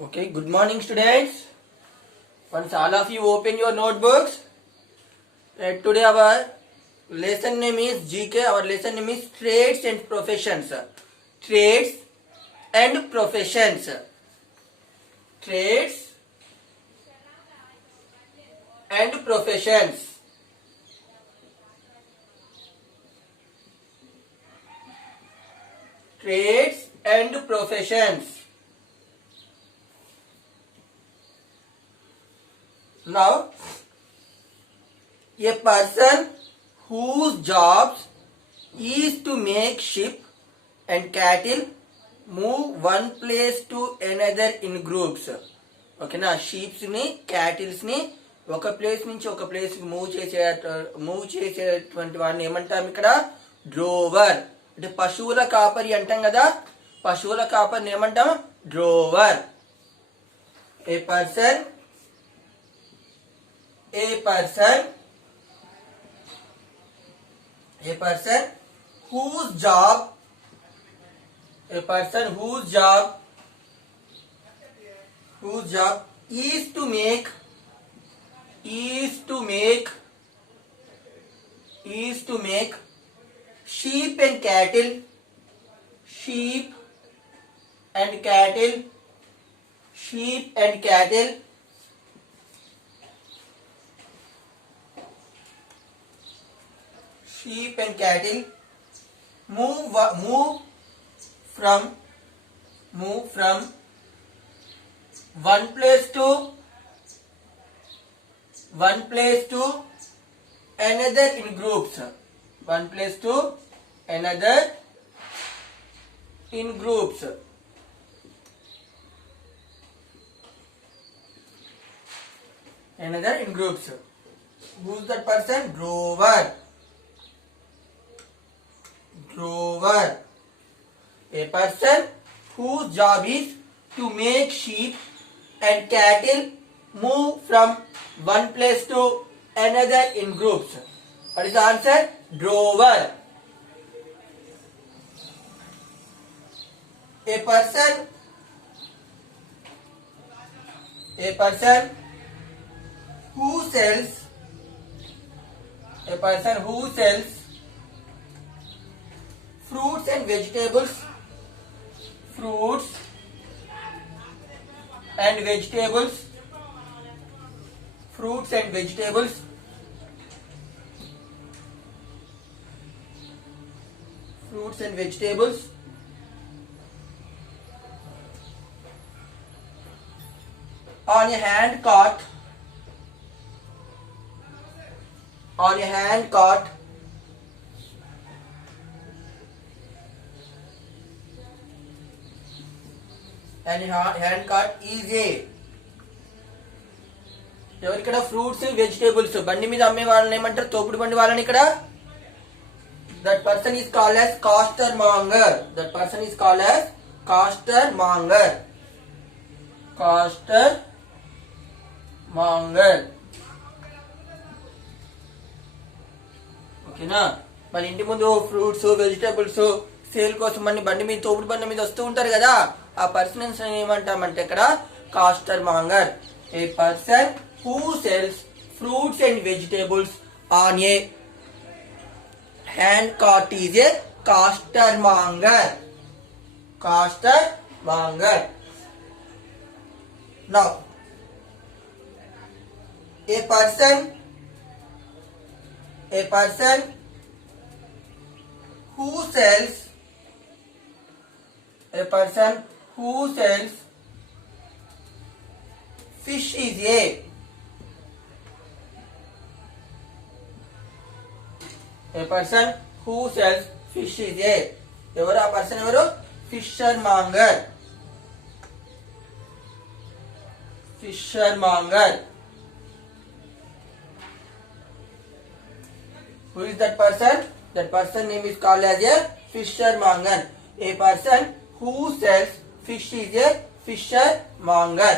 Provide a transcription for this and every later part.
Okay, good morning students. Once all of you open your notebooks. Today our lesson name is GK. Our lesson name is Trades and Professions. Trades and Professions. Trades and Professions. Trades and Professions. Now, a person whose jobs is to make sheep and cattle move one place to another in groups. ఓకేనా, sheeps ని cattles ని ఒక place నుంచి ఒక place కి move చేసేటువంటి వాడిని ఏమంటాం ఇక్కడ? డ్రోవర్. అంటే పశువుల కాపరి అంటాం కదా, పశువుల కాపరిని ఏమంటాం? డ్రోవర్. ఏ person whose job is to make sheep and cattle move from one place to another in groups. Another in groups. Who's that person? Drover. A person whose job is to make sheep and cattle move from one place to another in groups. What is the answer? Drover. A person who sells fruits and vegetables on a hand cart and hand cart is a ఎవరు ఇక్కడ? Fruits vegetables బండి మీద అమ్మే వాళ్ళని ఏమంటారు? తోపుడు బండి వాళ్ళని ఇక్కడ. That person is called as costermonger. ఓకేనా? మన ఇంటి ముందు ఫ్రూట్స్ వెజిటేబుల్స్ సేల్ కోసం అన్ని బండి మీద తోపుడు బండి మీద వస్తూ ఉంటారు కదా, ఆ పర్సన్స్ ఏమంటామంటే ఇక్కడ కాస్టర్మాంగర్. ఏ person who sells fruits and vegetables on a hand cart is a costermonger. Now, a person who sells fish is a person who sells fish is a ఎవరు? ఆ పర్సన్ ఎవరు? Fisher Monger. Who is that person? That person name is called as a fishermonger. A person who sells fish is a fishermonger.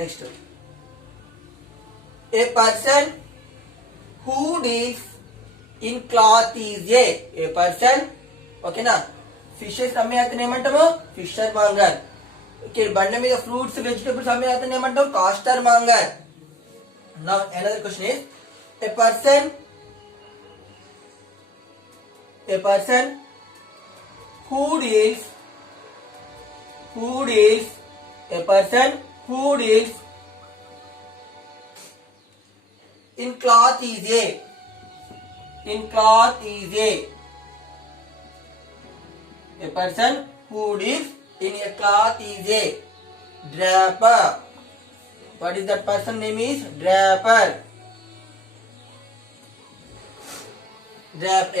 Next, a person who deals in cloth is a person, okay na, fishes అమ్మే అతను ఏమంటాము fissure monger. Okay, బండ్ల మీద fruits vegetables అమ్మే అతను ఏమంటాం castor monger. Now another question is a person who deals a person who deals in cloth is a person who deals in a cloth is a draper. What is that person name is draper.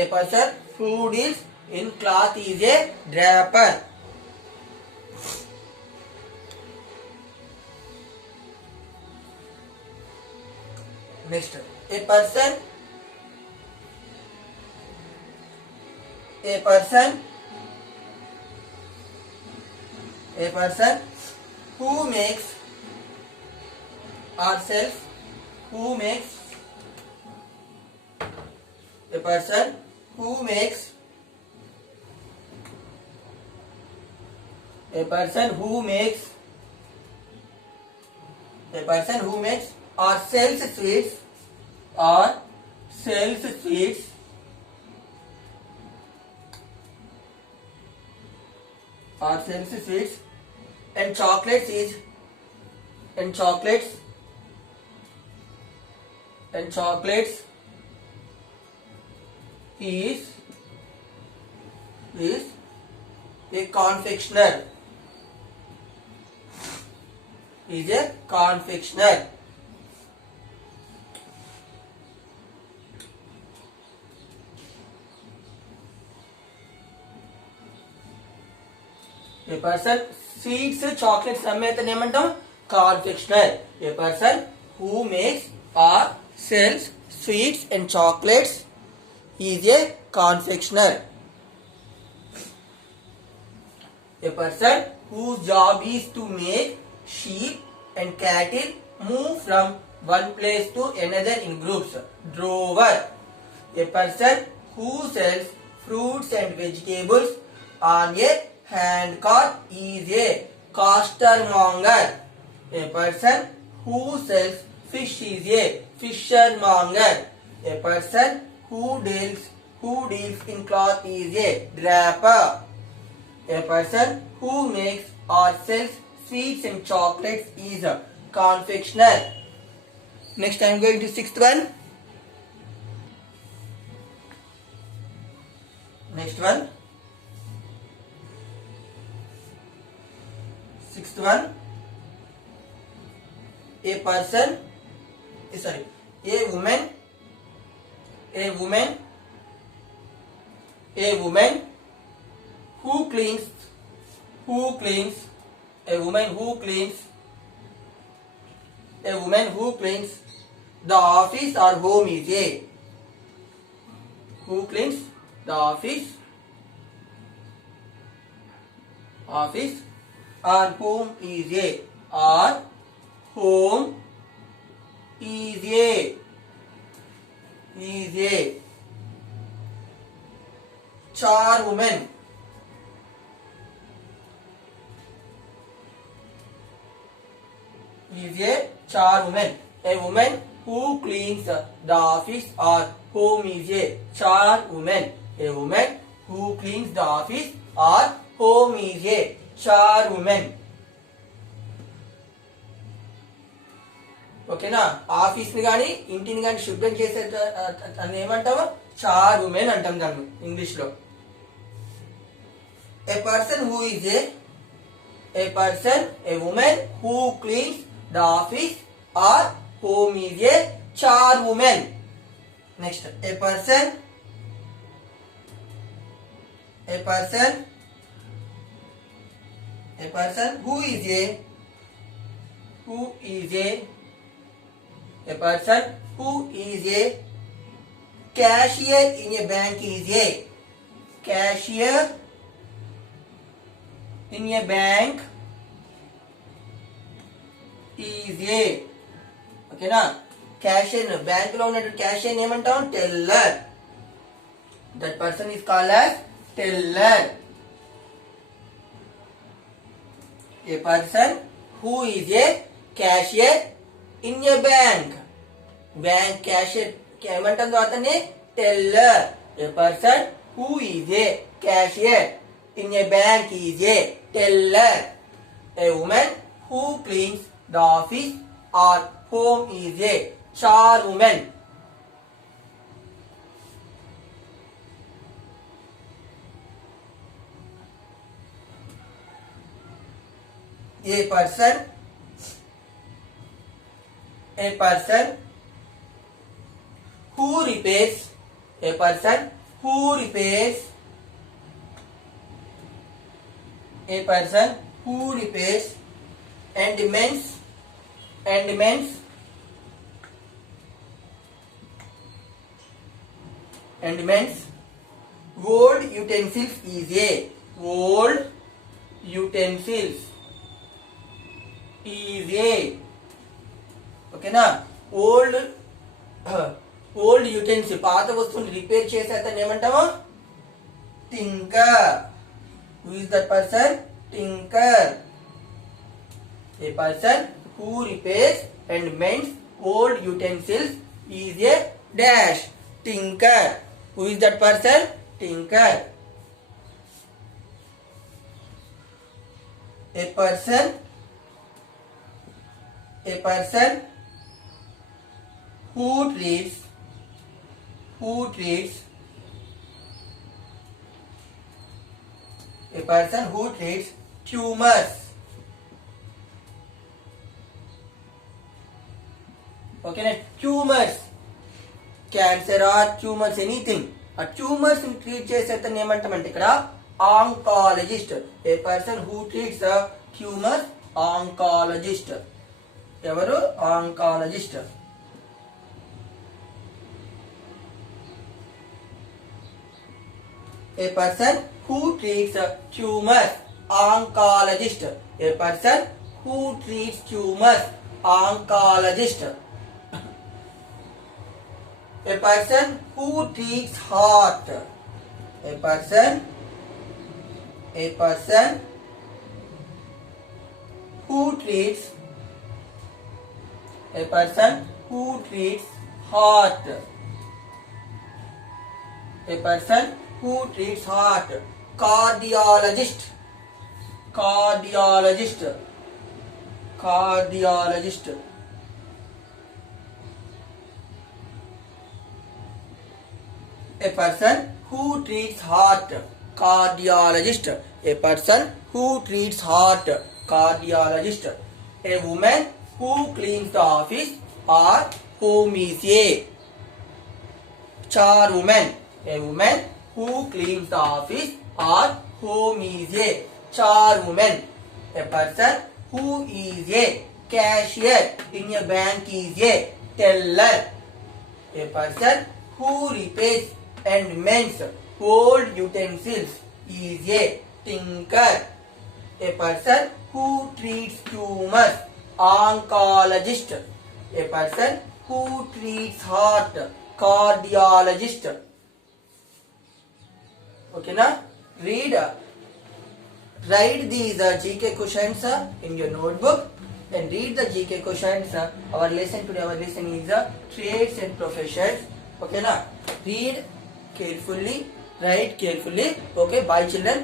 A person who deals in cloth is a draper. Next, a person who makes ourselves a person who makes or sells sweets and chocolates is a confectioner. A person sweets chocolates అమ్మే అతను ఏమంటాం confectioner. A person who makes or sells sweets and chocolates is a confectioner. A person whose job is to make sheep and cattle move from one place to another in groups, drover. A person who sells fruits and vegetables on a hand cart is a costermonger. A person who sells fish is a fishermonger. A person who deals in cloth is a draper. A person who makes or sells sweets and chocolates is a confectioner. Next I am going to sixth one. Sixth one. A woman who cleans the office or home is a who cleans the office or home is a or home is a charwoman. Is a charwoman. A woman who cleans the office or home is a charwoman. A woman who cleans the office or home is a charwoman. ఓకేనా, office ని గాని ఇంటిని గాని శుభ్రం చేసే దాన్ని ఏమంటాము చార్ women అంటాం దాన్ని ఇంగ్లీష్ లో. A person a woman who cleans the office or home is a charwoman. Next, a person who is a cashier in a bank is a cashier in a bank is a ఓకేనా. Cashier bank లో ఉన్నటువంటి cashier ఏమంటాం teller. That person is called as teller. A person who is a cashier in a bank. Bank cashier ఏమంటుందో అతన్ని teller. A person who is a cashier in a bank is a teller. A woman who cleans the office or home is a charwoman. A person who repairs and mends old utensils is a ఓకేనా. Old utensil పాత వస్తువుని repair చేసే అతను ఏమంటాము tinker. Who is that person? Tinker. A person who repairs and mends old utensils is a dash tinker. Who is that person? Tinker. A person who treats tumors. Okay, tumors, cancer or tumors, anything. A tumors ని treat చేసే అతను ఏమంటామంటే ఇక్కడ oncologist. A person who treats a tumor, oncologist. ఎవరు? oncologist. A person who treats tumors, oncologist. A person who treats tumors, oncologist. A person who treats heart. A person who treats heart. A person who treats heart. Cardiologist. A person who treats heart. Cardiologist. A person who treats heart. Cardiologist. A woman who cleans the office or home is a charwoman. A woman who cleans the office or home is a charwoman. A person who is a cashier in a bank is a teller. A person who repairs and mends old utensils is a tinker. A person who treats tumors, oncologist. A person who treats heart, cardiologist. Okay na? Write these GK questions in your notebook and read the GK questions. Our lesson is trades and professions. Okay na? Read carefully, write carefully. Okay, bye children.